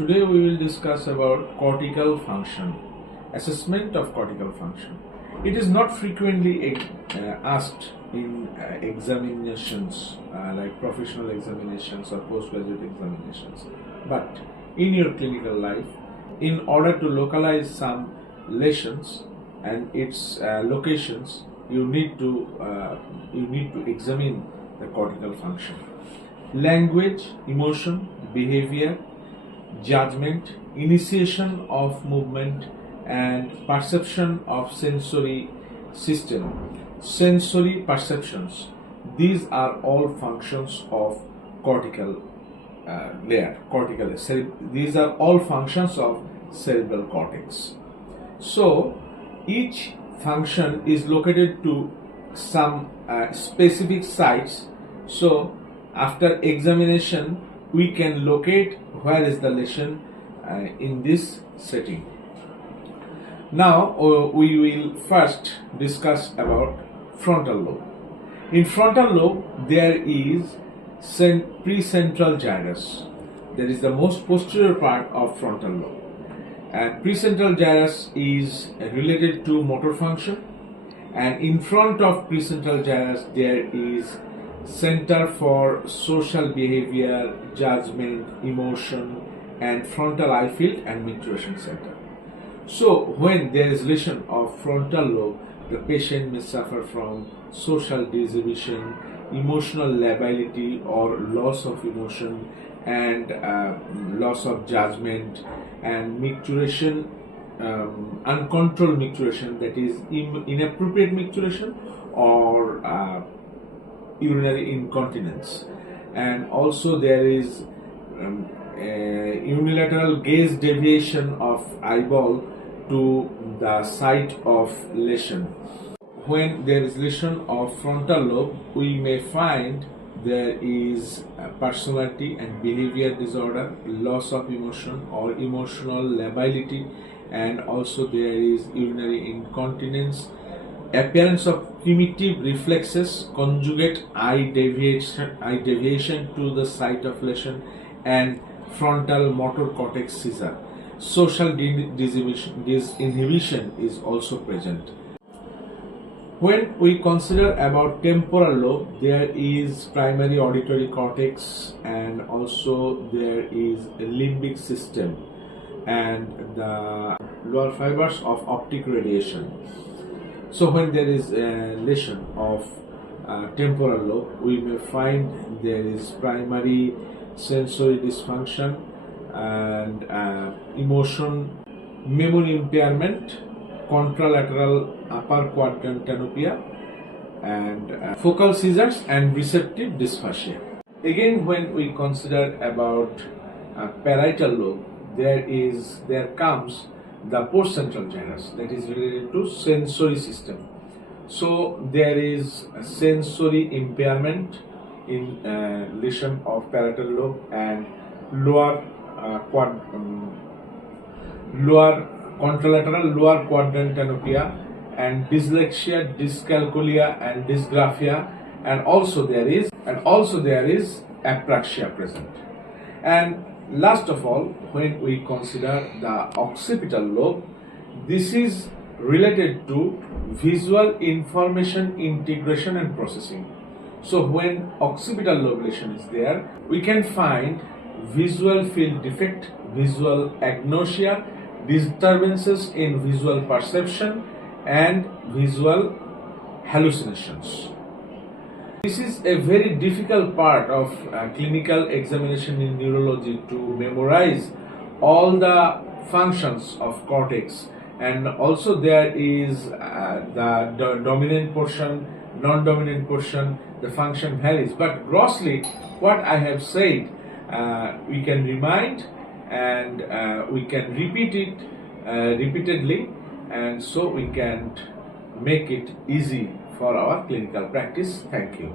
Today we will discuss about cortical function, assessment of cortical function. It is not frequently asked in examinations like professional examinations or postgraduate examinations. But in your clinical life, in order to localize some lesions and its locations, you need to examine the cortical function. Language, emotion, behavior, judgment, initiation of movement, and perception of sensory system, sensory perceptions. These are all functions of cortical layer, cortical. These are all functions of cerebral cortex. So each function is located to some specific sites. So after examination, we can locate where is the lesion in this setting. Now we will first discuss about frontal lobe. In frontal lobe there is precentral gyrus. That is the most posterior part of frontal lobe. And precentral gyrus is related to motor function, and in front of precentral gyrus there is Center for Social Behavior, Judgment, Emotion, and Frontal Eye Field and Micturition Center. So when there is lesion of frontal lobe, the patient may suffer from social disinhibition, emotional lability or loss of emotion, and loss of judgment, and micturition, uncontrolled micturition, that is inappropriate micturition, or urinary incontinence. And also there is unilateral gaze deviation of eyeball to the site of lesion. When there is lesion of frontal lobe, we may find there is personality and behavior disorder, loss of emotion or emotional lability, and also there is urinary incontinence, appearance of primitive reflexes, conjugate eye deviation to the site of lesion, and frontal motor cortex seizure. Social disinhibition is also present. When we consider about temporal lobe, there is primary auditory cortex, and also there is a limbic system and the lower fibers of optic radiation. So when there is a lesion of temporal lobe, we may find there is primary sensory dysfunction and emotion, memory impairment, contralateral upper quadrant tanopia, and focal seizures and receptive dysphasia. Again, when we consider about parietal lobe, there comes the postcentral gyrus, that is related to sensory system. So there is a sensory impairment in lesion of parietal lobe and lower contralateral lower quadrant tanopia, and dyslexia, dyscalculia, and dysgraphia, and also there is apraxia present. And last of all, when we consider the occipital lobe, this is related to visual information integration and processing. So when occipital lobe lesion is there, we can find visual field defect, visual agnosia, disturbances in visual perception, and visual hallucinations. This is a very difficult part of clinical examination in neurology, to memorize all the functions of cortex, and also there is the dominant portion, non-dominant portion, the function varies. But grossly, what I have said, we can remind, and we can repeat it repeatedly, and so we can make it easy for our clinical practice. Thank you.